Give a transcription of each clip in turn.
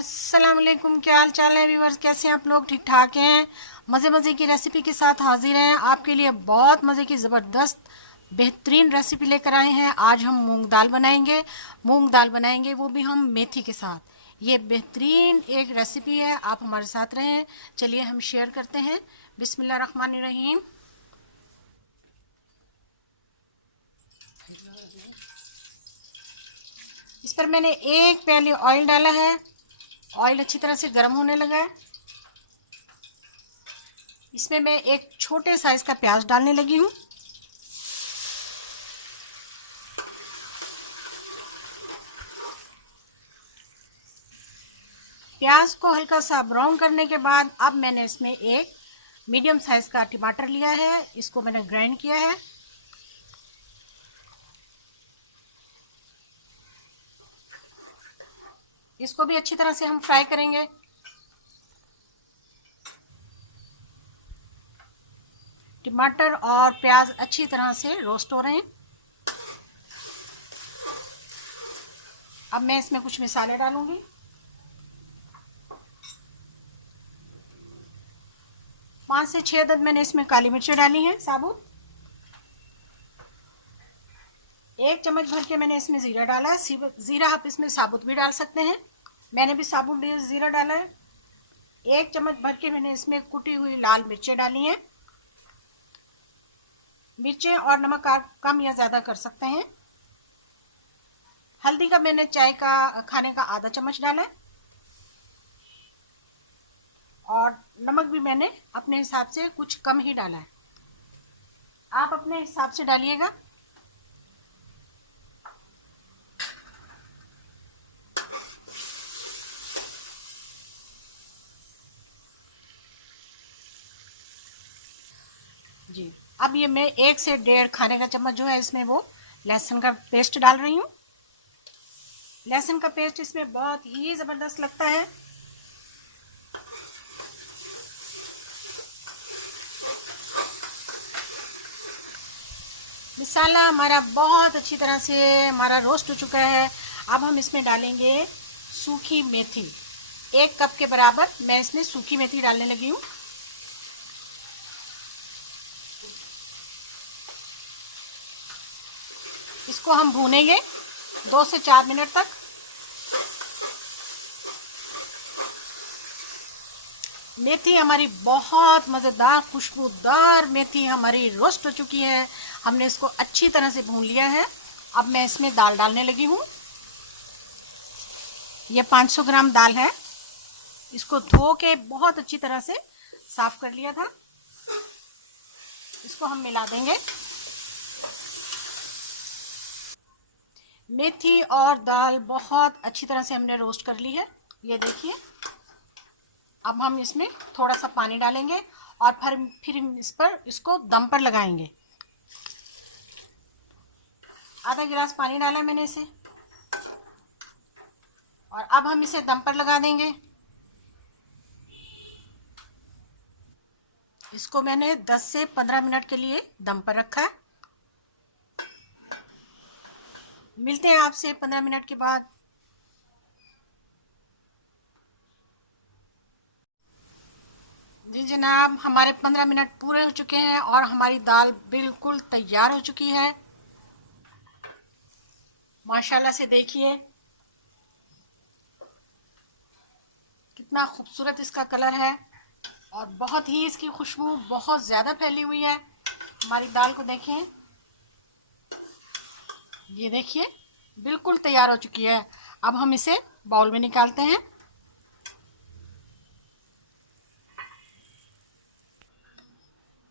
अस्सलाम वालेकुम, क्या हाल चाल है व्यूवर्स। कैसे हैं आप लोग? ठीक ठाक हैं। मज़े मज़े की रेसिपी के साथ हाजिर हैं। आपके लिए बहुत मज़े की ज़बरदस्त बेहतरीन रेसिपी लेकर आए हैं। आज हम मूंग दाल बनाएंगे। मूंग दाल बनाएंगे वो भी हम मेथी के साथ। ये बेहतरीन एक रेसिपी है, आप हमारे साथ रहें। चलिए हम शेयर करते हैं। बिस्मिल्लाह रहमान रहीम। इस पर मैंने एक प्याली ऑयल डाला है। ऑयल अच्छी तरह से गर्म होने लगा है। इसमें मैं एक छोटे साइज का प्याज डालने लगी हूँ। प्याज को हल्का सा ब्राउन करने के बाद अब मैंने इसमें एक मीडियम साइज का टमाटर लिया है। इसको मैंने ग्राइंड किया है। इसको भी अच्छी तरह से हम फ्राई करेंगे। टमाटर और प्याज अच्छी तरह से रोस्ट हो रहे हैं। अब मैं इसमें कुछ मसाले डालूंगी। पाँच से 6 अदद मैंने इसमें काली मिर्चें डाली हैं साबुत। 1 चम्मच भर के मैंने इसमें जीरा डाला है। जीरा आप इसमें साबुत भी डाल सकते हैं, मैंने भी साबुत जीरा डाला है। 1 चम्मच भर के मैंने इसमें कुटी हुई लाल मिर्चें डाली हैं। मिर्चें और नमक आप कम या ज़्यादा कर सकते हैं। हल्दी का मैंने चाय का खाने का आधा चम्मच डाला है। और नमक भी मैंने अपने हिसाब से कुछ कम ही डाला है, आप अपने हिसाब से डालिएगा। जी, अब ये मैं 1 से 1.5 खाने का चम्मच जो है इसमें वो लहसुन का पेस्ट डाल रही हूँ। लहसुन का पेस्ट इसमें बहुत ही ज़बरदस्त लगता है। मसाला हमारा बहुत अच्छी तरह से हमारा रोस्ट हो चुका है। अब हम इसमें डालेंगे सूखी मेथी। 1 कप के बराबर मैं इसमें सूखी मेथी डालने लगी हूँ। इसको हम भूनेंगे 2 से 4 मिनट तक। मेथी हमारी बहुत मज़ेदार खुशबूदार मेथी हमारी रोस्ट हो चुकी है। हमने इसको अच्छी तरह से भून लिया है। अब मैं इसमें दाल डालने लगी हूँ। ये 500 ग्राम दाल है। इसको धो के बहुत अच्छी तरह से साफ कर लिया था। इसको हम मिला देंगे। मेथी और दाल बहुत अच्छी तरह से हमने रोस्ट कर ली है, ये देखिए। अब हम इसमें थोड़ा सा पानी डालेंगे और फिर इसको दम पर लगाएंगे। आधा गिलास पानी डाला है मैंने इसे, और अब हम इसे दम पर लगा देंगे। इसको मैंने 10 से 15 मिनट के लिए दम पर रखा है। मिलते हैं आपसे 15 मिनट के बाद। जी जनाब, हमारे 15 मिनट पूरे हो चुके हैं और हमारी दाल बिल्कुल तैयार हो चुकी है। माशाल्लाह से देखिए कितना खूबसूरत इसका कलर है, और बहुत ही इसकी खुशबू बहुत ज़्यादा फैली हुई है। हमारी दाल को देखें, ये देखिए बिल्कुल तैयार हो चुकी है। अब हम इसे बाउल में निकालते हैं।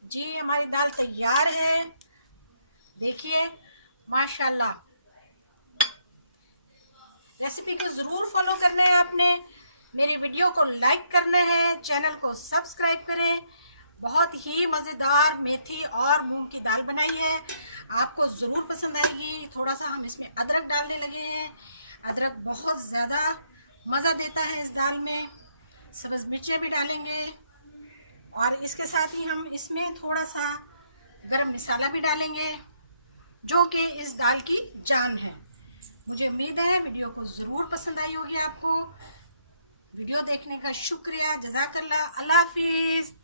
जी हमारी दाल तैयार है, देखिए माशाल्लाह। रेसिपी को ज़रूर फॉलो करना है आपने। मेरी वीडियो को लाइक करना है, चैनल को सब्सक्राइब करें। बहुत ही मज़ेदार मेथी और मूंग की दाल बनाई है, आपको ज़रूर पसंद आएगी। थोड़ा सा हम इसमें अदरक डालने लगे हैं। अदरक बहुत ज़्यादा मज़ा देता है इस दाल में। सब्ज़ मिर्चें भी डालेंगे, और इसके साथ ही हम इसमें थोड़ा सा गरम मसाला भी डालेंगे, जो कि इस दाल की जान है। मुझे उम्मीद है वीडियो को ज़रूर पसंद आई होगी आपको। देखने का शुक्रिया। जज़ाकल्लाह। अल्लाह हाफिज़।